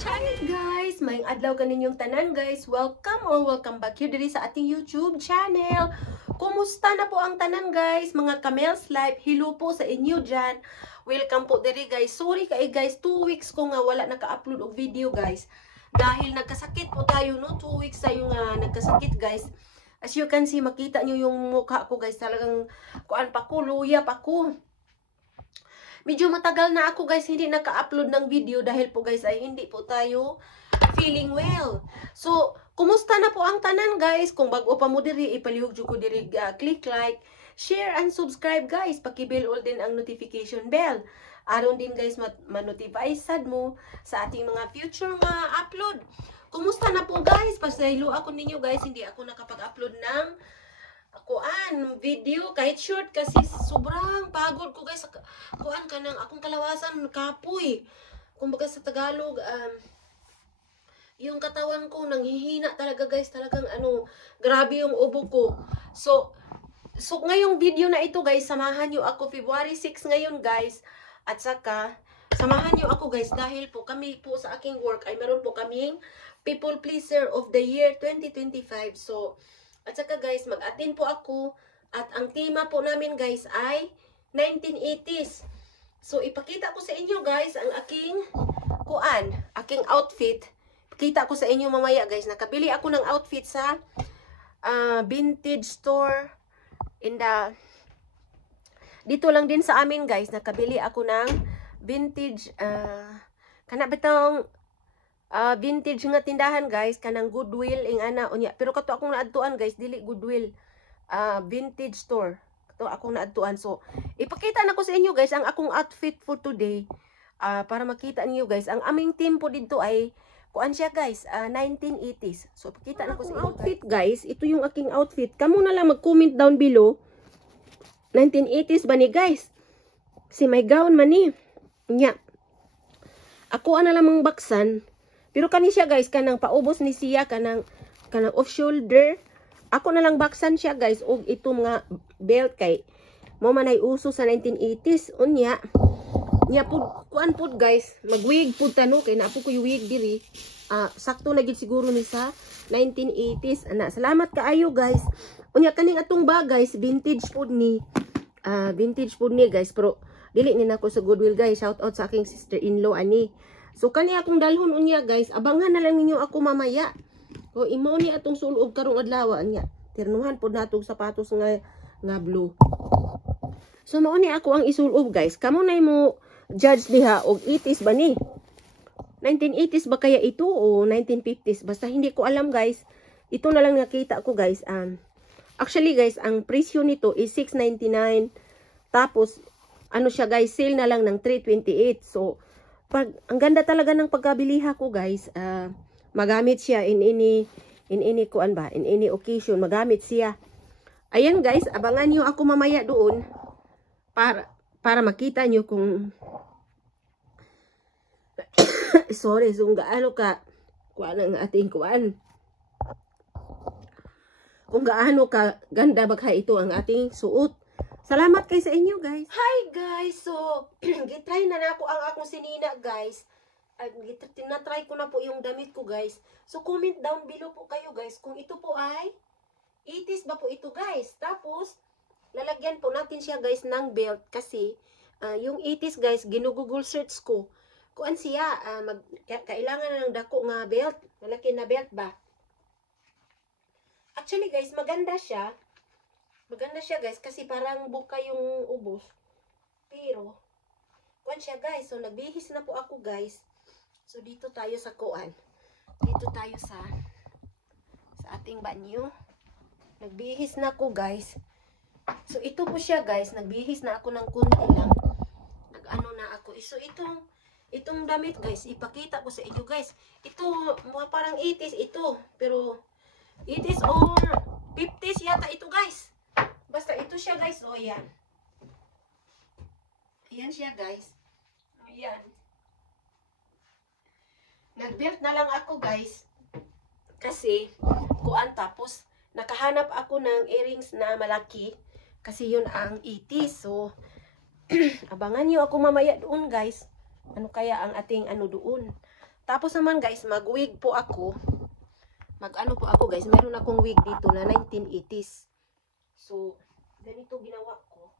channel. Guys, may adlaw kaninyong tanan guys. Welcome back here diri sa ating YouTube channel. Kumusta na po ang tanan guys? Mga Camel's Life, hello po sa inyo dyan. Welcome po diri guys. Sorry kay guys, 2 weeks ko nga wala naka-upload og video guys. Dahil nagkasakit po tayo no, 2 weeks tayo nga nagkasakit guys. As you can see, makita nyo yung mukha ko guys. Talagang kuan pa ko, luya pa ko. Medyo matagal na ako guys hindi naka-upload ng video dahil po guys ay hindi po tayo feeling well. So, kumusta na po ang tanan guys? Kung bago pa mo diri, ipalihog jud ko diri, click like, share and subscribe guys. Paki-bell all din ang notification bell. Aron din guys ma-notify sad mo sa ating mga future nga upload. Kumusta na po guys? Pasaylo ako ninyo guys, hindi ako nakapag-upload ng video kahit short kasi sobrang pagod ko guys. Kuan ka nang akong kalawasan kapoy. Kumbaga sa Tagalog yung katawan ko nanghihina talaga guys, talagang grabe yung ubo ko. So ngayong video na ito guys, samahan niyo ako February 6 ngayon guys. At saka samahan niyo ako guys dahil po kami po sa aking work ay meron po kaming People Pleaser of the Year 2025. So at saka guys, mag-attend po ako at ang tema po namin guys ay 1980s. So ipakita ko sa inyo guys ang aking aking outfit. Pakita ko sa inyo mamaya guys. Nakabili ako ng outfit sa vintage store dito lang din sa amin guys. Nakabili ako ng vintage vintage nga tindahan guys, kanang Goodwill unya. Pero kato akong naadtuan guys, dili Goodwill, vintage store. Kato akong naadtuan. So ipakita na ko sa inyo guys ang akong outfit for today, para makita niyo guys. Ang aming team po dito ay kuan siya guys, 1980s. So ipakita na ko sa inyo outfit guys. Ito yung aking outfit. Kamo na lang mag-comment down below. 1980s ba ni guys? Si may gown man ni. Nya. Ako ana lamang baksan. Pero kani siya guys, kanang paubos ni siya, kanang off shoulder. Ako na lang baksan siya guys, og itong mga belt kay mo man ay uso sa 1980s. Unya pud kuan pud guys, magwig pud tano kay napo ko yung wig diri. Sakto na gid siguro ni sa 1980s. Salamat kaayo guys. Unya kaning atong bag guys, vintage pud ni. Vintage pud ni guys, pero dili ni nako sa Goodwill guys. Shout out sa aking sister-in-law ani. So kani akong dalhon unya guys, abangan na lang ninyo ako mamaya. O imo ni atong sulob karong adlaw niya. Tirnuhan pod natong sapatos nga blue. So mao ni ako ang isulob guys. Kamo nay mo judge diha og 80s ba ni? 1980s ba kaya ito o 1950s? Basta hindi ko alam guys. Ito na lang nakita ko guys. Actually guys, ang presyo nito is $6.99. Tapos siya guys, sale na lang ng $3.28. So ang ganda talaga ng pagkabiliha ko guys. Magamit siya in any occasion, magamit siya. Ayan guys, abangan niyo ako mamaya doon para makita niyo kung sorry, kung gaano ka ang ating kuan. Kung gaano ka ganda bagha ito ang ating suot. Salamat kay sa inyo guys. Hi guys. So, gitry na ako ang akong sinina guys. Tinatry ko na po yung damit ko guys. So, comment down below po kayo guys kung ito po ay 80s ba po ito guys. Tapos, lalagyan po natin siya guys ng belt kasi yung 80s guys, ginugugol search ko. Kuan siya, kailangan na ng dako nga belt. Malaki na belt ba? Actually guys, maganda siya. Maganda siya guys kasi parang buka yung ubos. Pero kuan siya guys. So nagbihis na po ako guys. So dito tayo sa kuan. Dito tayo sa ating banyo. Nagbihis na ako guys. So ito po siya guys. Nagbihis na ako ng kunti lang. Nag-ano na ako. So itong damit guys, ipakita ko sa inyo guys. Ito parang 80s ito. Pero 80s or 50s yata ito guys. Basta ito siya guys. O yan. Ayan siya guys. Ayan. Nagbelt na lang ako guys. Kasi kuan, tapos nakahanap ako ng earrings na malaki. Kasi yun ang 80s. So abangan nyo ako mamaya doon guys. Ano kaya ang ating doon. Tapos naman guys, mag-wig po ako. Mag-ano po ako guys, meron akong wig dito na 1980s. So, ganito ginawa ko.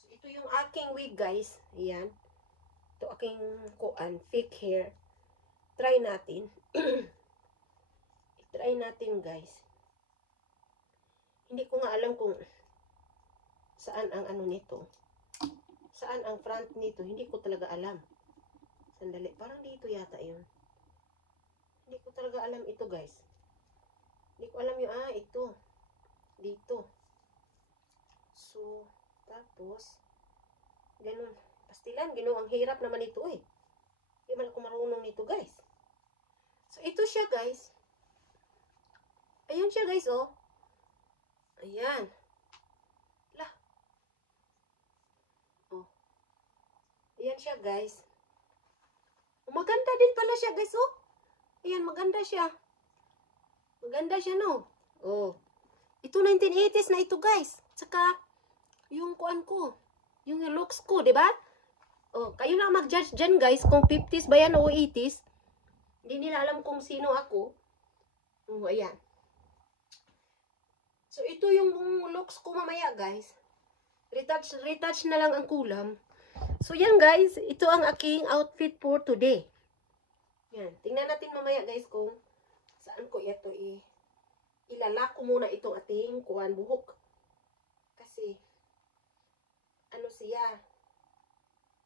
So, ito yung aking wig guys. Ayan. Ito aking kuan, fake hair. Try natin. I-try natin guys. Hindi ko nga alam kung saan ang ano nito. Saan ang front nito. Hindi ko talaga alam. Sandali. Parang dito yata yun. Hindi ko talaga alam ito guys. Hindi ko alam yung, ito. Dito. So, tapos, ganun. Pastilan, ganun. Ang hirap naman ito eh. Hindi man ako marunong nito guys. So, ito siya guys. Ayan siya guys, oh. Ayan. Lah. Oh. Ayan siya guys. Maganda din pala siya guys, oh. Ayan, maganda siya. Maganda siya, no? Oh. Ito 1980s na ito, guys. Tsaka, yung kuan ko. Yung looks ko, di ba? Oh, kayo lang mag-judge dyan, guys, kung 50s ba yan o 80s. Hindi nila alam kung sino ako. Oh, ayan. So, ito yung looks ko mamaya, guys. Retouch na lang ang kulam. So, yan, guys. Ito ang aking outfit for today. Yan. Tingnan natin mamaya, guys, kung saan ko ito ilalako muna itong ating kuwan buhok. Kasi, ano siya,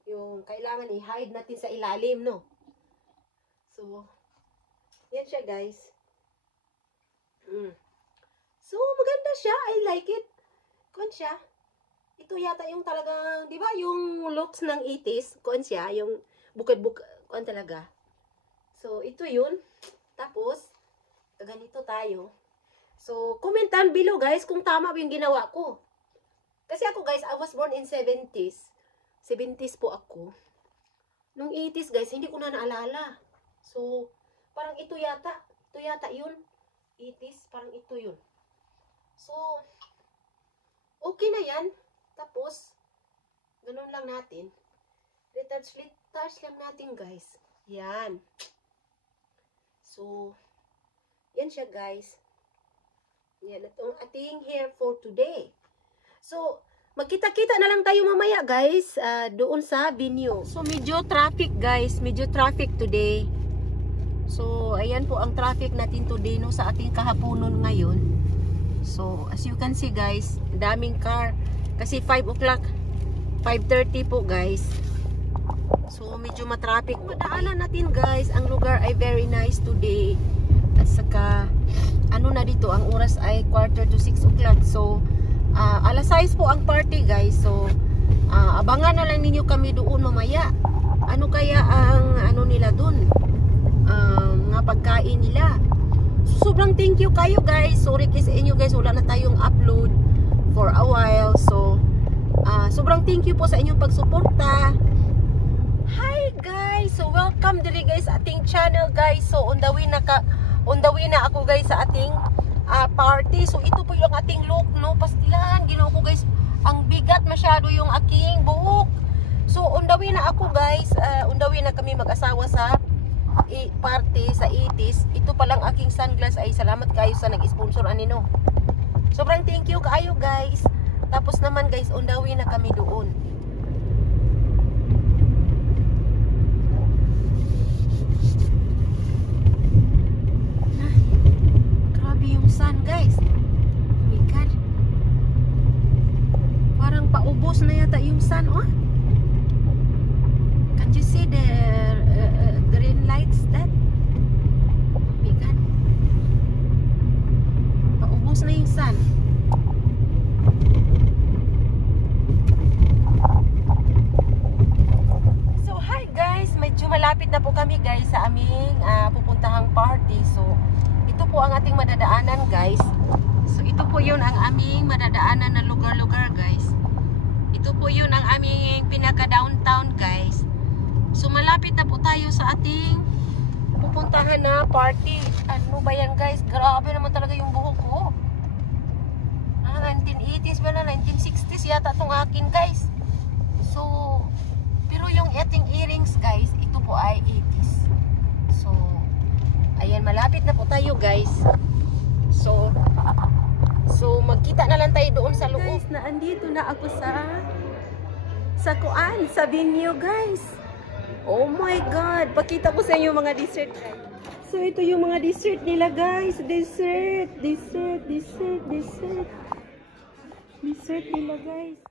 yung kailangan i-hide natin sa ilalim, no? So, yan siya, guys. So, maganda siya. I like it. Kuwan siya. Ito yata yung talagang, di ba, yung looks ng 80s, kuwan siya, yung bukad-bukad, kuwan talaga. So, ito yun. Tapos, ganito tayo. So, comment down below, guys, kung tama yung ginawa ko. Kasi ako, guys, I was born in 70s. 70s po ako. Nung 80s, guys, hindi ko na naalala. So, parang ito yata. Ito yata yun. 80s, parang ito yun. So, okay na yan. Tapos, ganun lang natin. Retouch lang natin, guys. Yan. So, yan siya guys. Yan itong ating hair for today. So, magkita-kita na lang tayo mamaya guys, doon sa venue. So, medyo traffic guys, medyo traffic today. So, ayan po ang traffic natin today no, sa ating kahaponon ngayon. So, as you can see guys, daming car. Kasi 5 o'clock, 5:30 po guys. So, medyo matraffic. Madaanan natin guys, ang lugar ay very nice today. At saka, ano na dito, ang oras ay 5:45 o'clock. So, alas 6 po ang party guys. So, abangan na lang ninyo kami doon mamaya. Ano kaya ang ano nila doon? Nga pagkain nila. So, sobrang thank you kayo guys. Sorry kasi inyo guys, wala na tayong upload for a while. So, sobrang thank you po sa inyong pagsuporta. Hi guys! So welcome diri guys sa ating channel guys. So on the way na ako guys sa ating party. So ito po yung ating look no. Pastilan, ginawa ko guys. Ang bigat masyado yung aking buhok. So on the way na ako guys. On the way na kami mag-asawa sa party sa 80s. Ito palang aking sunglass ay salamat kayo sa nag-sponsor anino. Sobrang thank you kayo guys. Tapos naman guys, on the way na kami doon. Sun guys. Oh my God. Parang paubos na yata yung sun, oh. Can you see the green lights that? Oh my God. Paubos na yung sun. So hi guys, medyo malapit na po kami guys sa aming pupuntahang party. So ito po ang ating madadaanan guys. So ito po yun ang aming madadaanan na lugar-lugar guys. Ito po yun ang aming pinaka-downtown guys. So malapit na po tayo sa ating pupuntahan na party. Ano ba yan guys? Grabe naman talaga yung buhok ko. 1980s ba na? 1960s yata itong akin guys. So pero yung ating earrings guys, ito po ay 80s. So tayo guys. So magkita na lang tayo doon sa loob. Guys, naandito na ako sa kuan, sa venue guys. Oh my God, pakita ko sa inyo mga dessert guys. So ito yung mga dessert nila guys. Dessert nila guys.